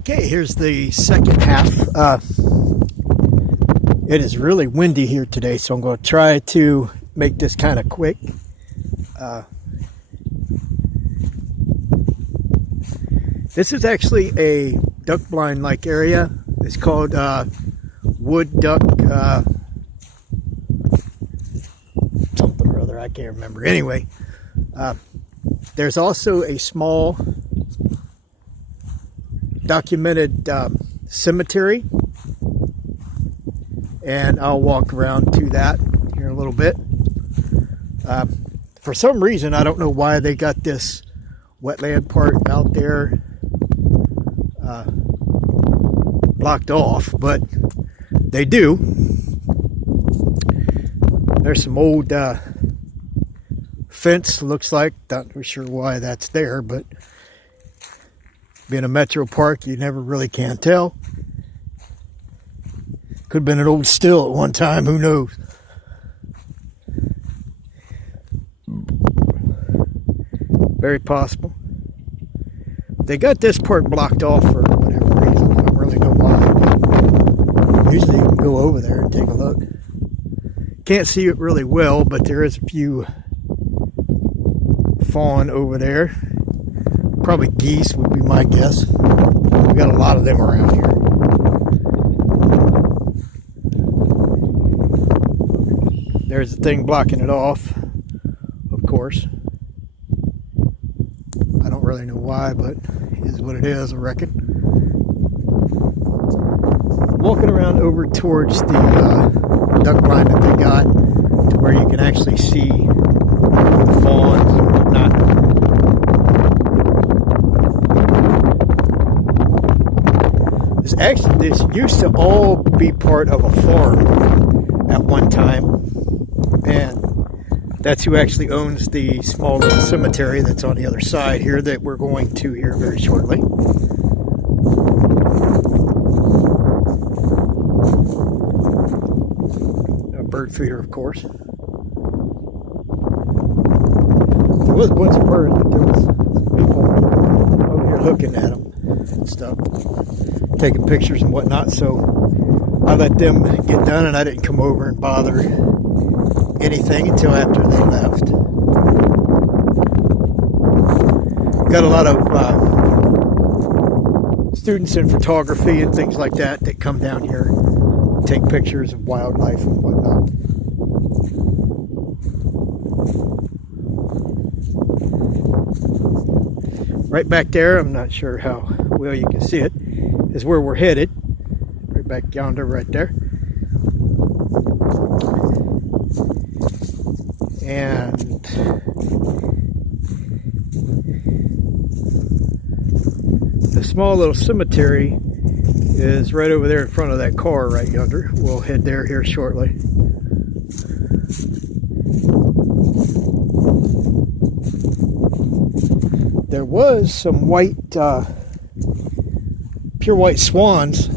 Okay, here's the second half. It is really windy here today, so I'm going to try to make this kind of quick. This is actually a duck blind like area. It's called wood duck something or other, I can't remember. Anyway, there's also a small documented cemetery, and I'll walk around to that here in a little bit. For some reason, I don't know why they got this wetland part out there blocked off, but they do. There's some old fence, looks like. Not sure why that's there, but being a metro park, you never really can tell. Could have been an old still at one time, who knows? Very possible. They got this part blocked off for whatever reason. I don't really know why. Usually you can go over there and take a look. Can't see it really well, but there is a few fawn over there. Probably geese would be my guess. We got a lot of them around here. There's the thing blocking it off, of course. I don't really know why, but it is what it is, I reckon. Walking around over towards the duck blind that they got, to where you can actually see the fawns and whatnot. This used to all be part of a farm at one time, and that's who actually owns the small little cemetery that's on the other side here that we're going to here very shortly. A bird feeder, of course. There was once a bird, but there was people over here looking at them and stuff, taking pictures and whatnot, so I let them get done and I didn't come over and bother anything until after they left. Got a lot of students in photography and things like that that come down here, take pictures of wildlife and whatnot. Right back there, I'm not sure how well you can see it, is where we're headed. Right back yonder, right there. And the small little cemetery is right over there in front of that car right yonder. We'll head there here shortly. There was some white, pure white swans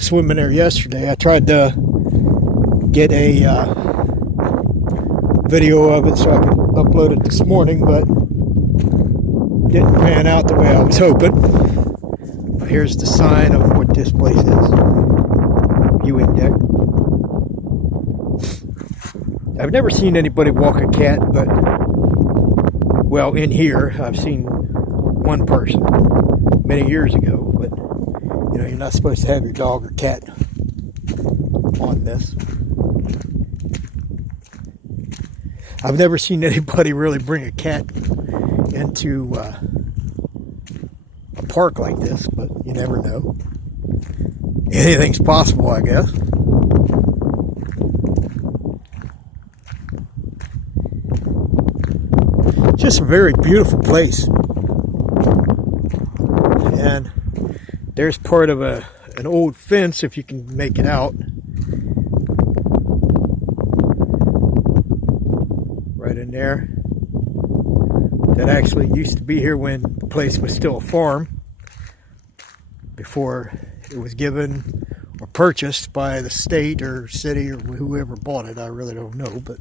swimming there yesterday. I tried to get a video of it so I could upload it this morning, but didn't pan out the way I was hoping. But here's the sign of what this place is. Viewing deck. I've never seen anybody walk a cat, but well, in here I've seen one person many years ago, but you know, you're not supposed to have your dog or cat on this. I've never seen anybody really bring a cat into a park like this, but you never know. Anything's possible, I guess. Just a very beautiful place. And there's part of an old fence, if you can make it out. Right in there. That actually used to be here when the place was still a farm, before it was given or purchased by the state or city or whoever bought it. I really don't know, but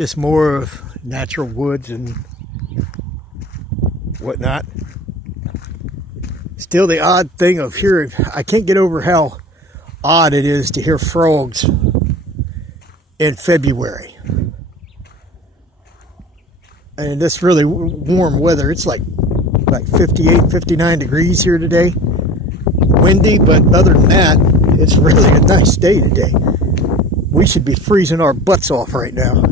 Just more of natural woods and whatnot. Still the odd thing of hearing, I can't get over how odd it is to hear frogs in February. And this really warm weather, it's like 58, 59 degrees here today. Windy, but other than that, it's really a nice day today. We should be freezing our butts off right now.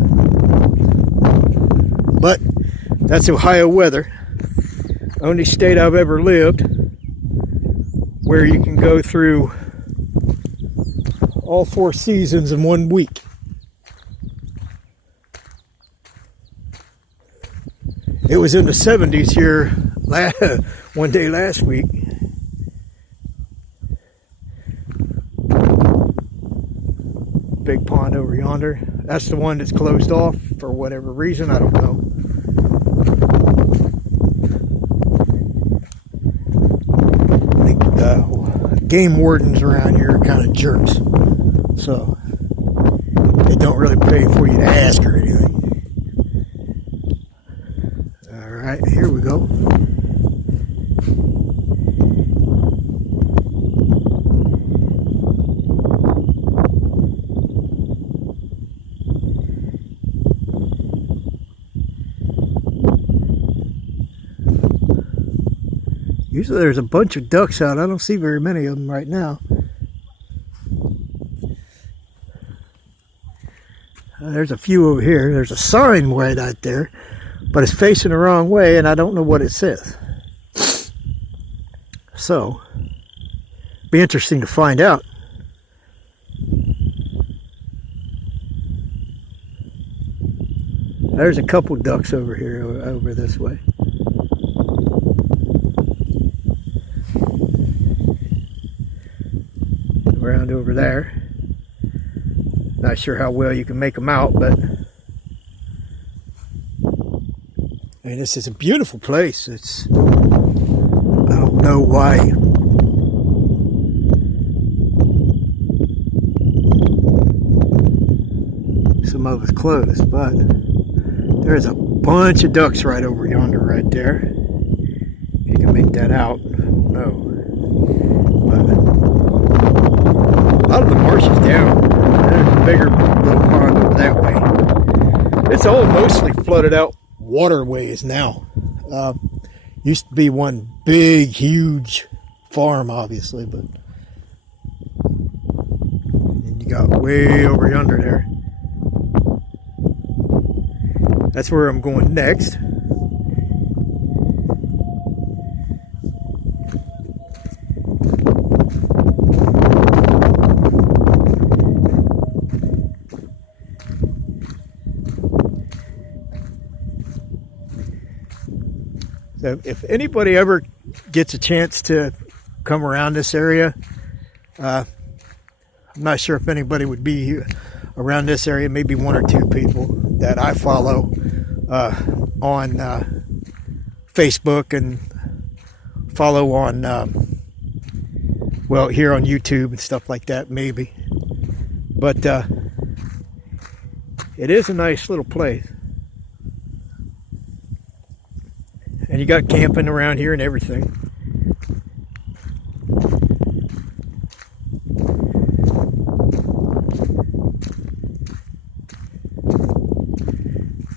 But that's Ohio weather. Only state I've ever lived where you can go through all 4 seasons in 1 week. It was in the 70s here one day last week. Big pond over yonder. That's the one that's closed off for whatever reason. I don't know. I think the game wardens around here are kind of jerks. So they don't really pay for you to ask or anything. Alright, here we go. Usually there's a bunch of ducks out. I don't see very many of them right now. There's a few over here. There's a sign right out there, but it's facing the wrong way and I don't know what it says. So, be interesting to find out. There's a couple ducks over here, over this way. Around over there. Not sure how well you can make them out, but I mean, this is a beautiful place. It's, I don't know why some of it's closed, but there's a bunch of ducks right over yonder right there. If you can make that out. No. A lot of the marsh is down. There's a bigger little pond over that way. It's all mostly flooded out waterways now. Used to be one big, huge farm, obviously, but and you got way over yonder there. That's where I'm going next. So if anybody ever gets a chance to come around this area, I'm not sure if anybody would be around this area, maybe 1 or 2 people that I follow on Facebook and follow on, well, here on YouTube and stuff like that, maybe. But it is a nice little place. And you got camping around here and everything.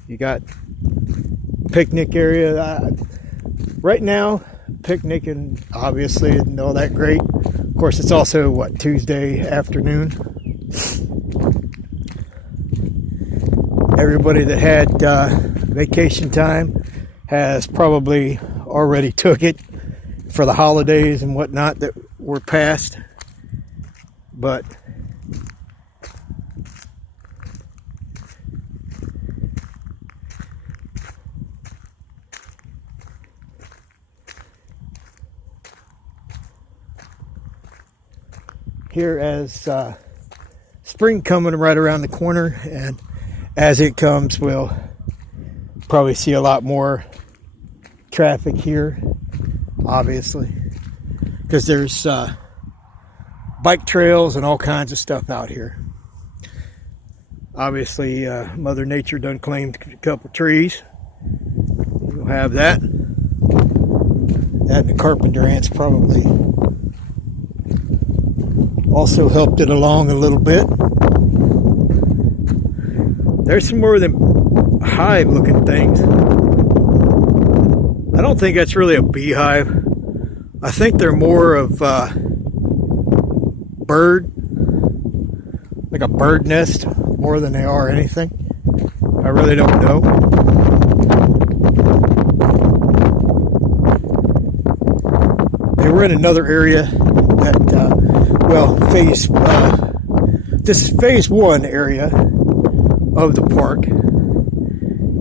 You got picnic area. Right now, picnicking obviously isn't all that great. Of course, it's also, what, Tuesday afternoon. Everybody that had vacation time has probably already took it for the holidays and whatnot that were past. But here, as spring coming right around the corner, and as it comes, we'll probably see a lot more traffic here, obviously, because there's bike trails and all kinds of stuff out here. Obviously, Mother Nature done claimed a couple trees. We'll have that. That and the carpenter ants probably also helped it along a little bit. There's some more of them hive looking things. I don't think that's really a beehive. I think they're more of bird, like a bird nest, more than they are anything. I really don't know. They were in another area that, this is phase 1 area of the park,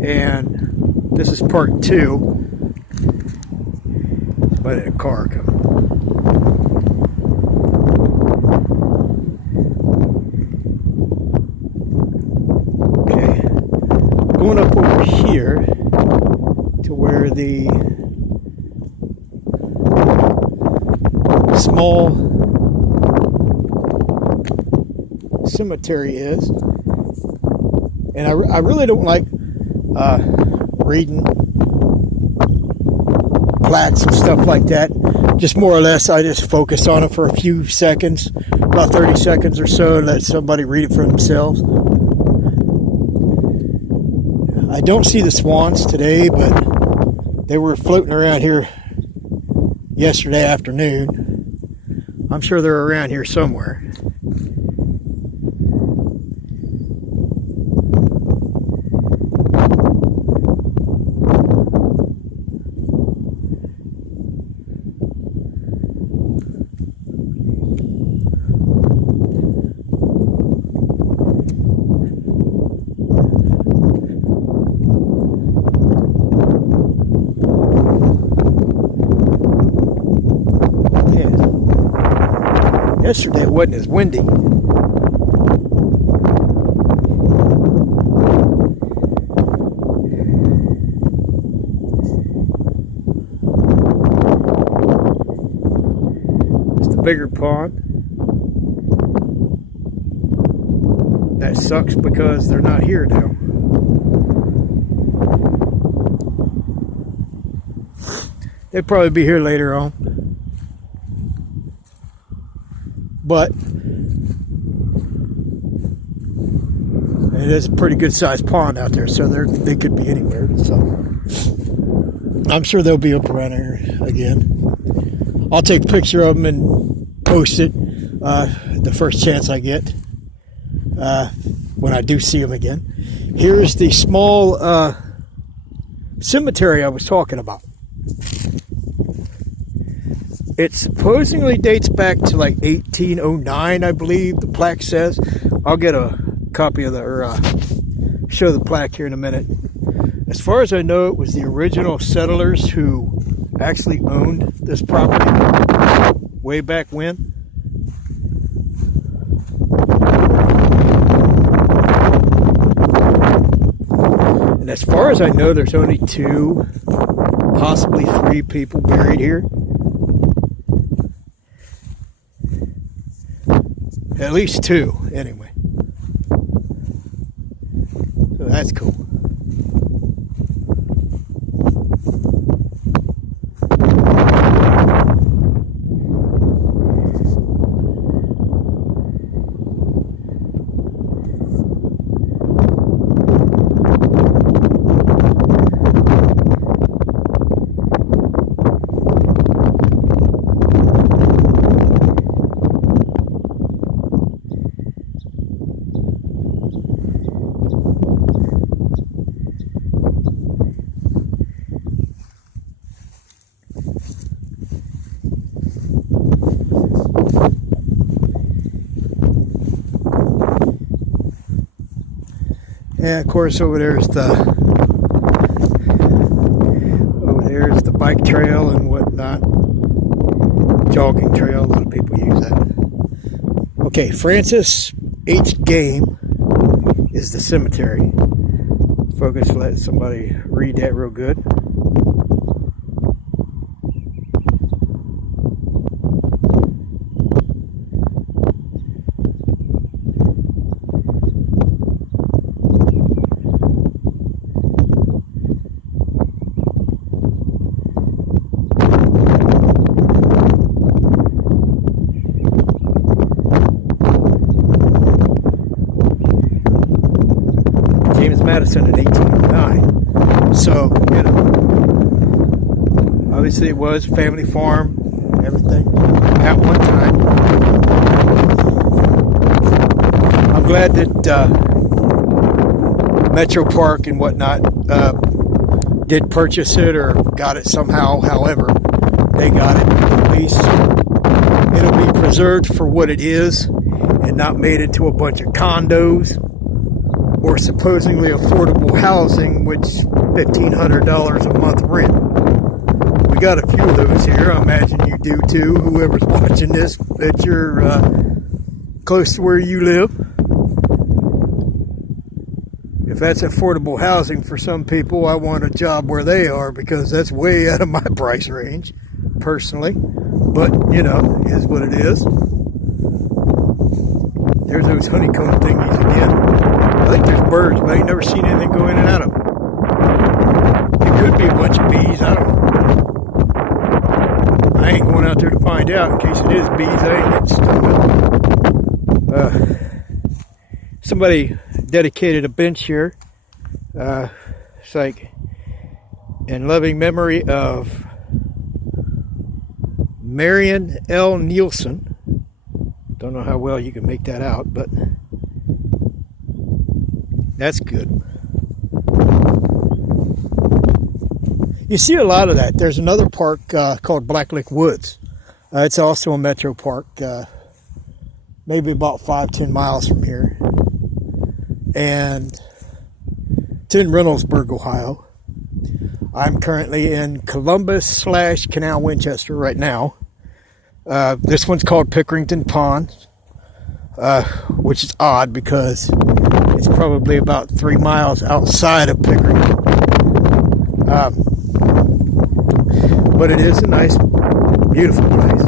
and this is part 2. But a car coming. Okay, going up over here to where the small cemetery is, and I really don't like reading plaques and stuff like that. Just more or less, I just focus on it for a few seconds, about 30 seconds or so, and let somebody read it for themselves. I don't see the swans today, but they were floating around here yesterday afternoon. I'm sure they're around here somewhere. Yesterday it wasn't as windy. It's the bigger pond. That sucks because they're not here now. They'll probably be here later on. But it is a pretty good sized pond out there, so they could be anywhere. So I'm sure they'll be up around here again. I'll take a picture of them and post it the first chance I get when I do see them again. Here's the small cemetery I was talking about. It supposedly dates back to like 1809, I believe the plaque says. I'll get a copy of show the plaque here in a minute. As far as I know, it was the original settlers who actually owned this property way back when. And as far as I know, there's only 2, possibly 3 people buried here. At least 2, anyway. So that's cool. And of course over there's the bike trail and whatnot. Jogging trail, a lot of people use that. Okay, Francis H. Game is the cemetery. Focus, let somebody read that real good. Madison in 1809. So, you know, obviously it was a family farm, everything at one time. I'm glad that Metro Park and whatnot did purchase it or got it somehow. However, they got it. At least it'll be preserved for what it is and not made into a bunch of condos or supposedly affordable housing, which $1,500 a month rent. We got a few of those here. I imagine you do too. Whoever's watching this, that you're close to where you live. If that's affordable housing for some people, I want a job where they are, because that's way out of my price range, personally. But, you know, is what it is. There's those honeycomb thingies again. I think there's birds, but I ain't never seen anything go in and out of them. It could be a bunch of bees, I don't know. I ain't going out there to find out. In case it is bees, I ain't getting stung. Somebody dedicated a bench here. It's like in loving memory of Marion L. Nielsen. Don't know how well you can make that out, but that's good. You see a lot of that. There's another park called Blacklick Woods. It's also a metro park, maybe about 5-10 miles from here. And it's in Reynoldsburg, Ohio. I'm currently in Columbus/Canal Winchester right now. This one's called Pickerington Pond, which is odd because it's probably about 3 miles outside of Pickerington. But it is a nice, beautiful place.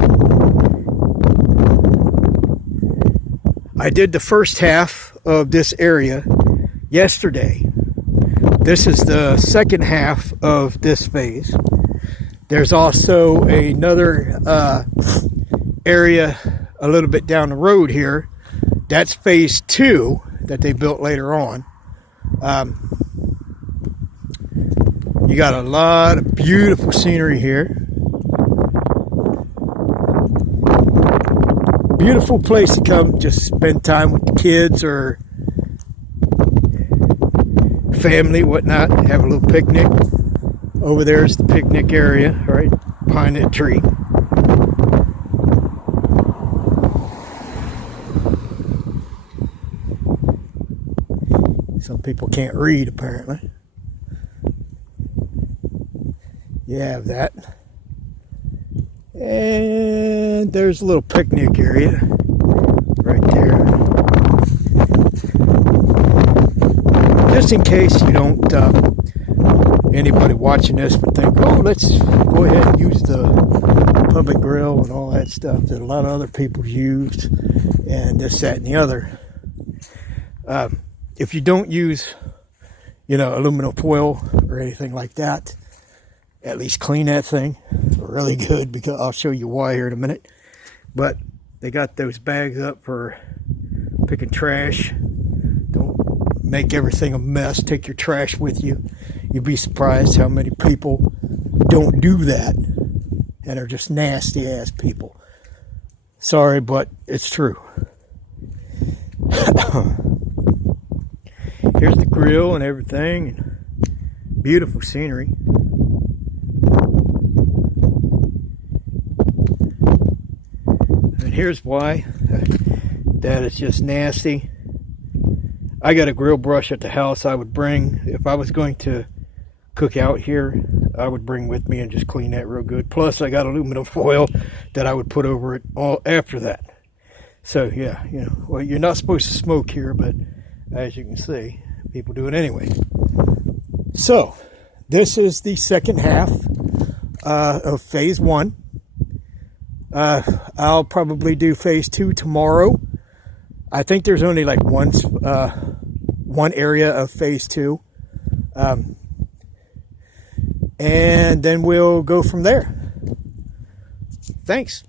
I did the first half of this area yesterday. This is the second half of this phase. There's also another area a little bit down the road here. That's phase 2 that they built later on. You got a lot of beautiful scenery here. Beautiful place to come, just spend time with the kids or family, whatnot. Have a little picnic. Over there's the picnic area, right behind that tree. Some people can't read, apparently. You have that. And there's a little picnic area right there. Just in case you don't, anybody watching this would think, oh, let's go ahead and use the public grill and all that stuff that a lot of other people used, and this, that, and the other. If you don't use, you know, aluminum foil or anything like that, at least clean that thing really good, because I'll show you why here in a minute. But they got those bags up for picking trash. Don't make everything a mess. Take your trash with you. You'd be surprised how many people don't do that and are just nasty ass people. Sorry, but it's true. Here's the grill and everything. Beautiful scenery. And here's why that is just nasty. I got a grill brush at the house I would bring. If I was going to cook out here, I would bring with me and just clean that real good. Plus, I got aluminum foil that I would put over it all after that. So, yeah, you know, well, you're not supposed to smoke here, but as you can see, people do it anyway. So, this is the second half of phase 1. I'll probably do phase 2 tomorrow. I think there's only like one area of phase 2. And then we'll go from there. Thanks.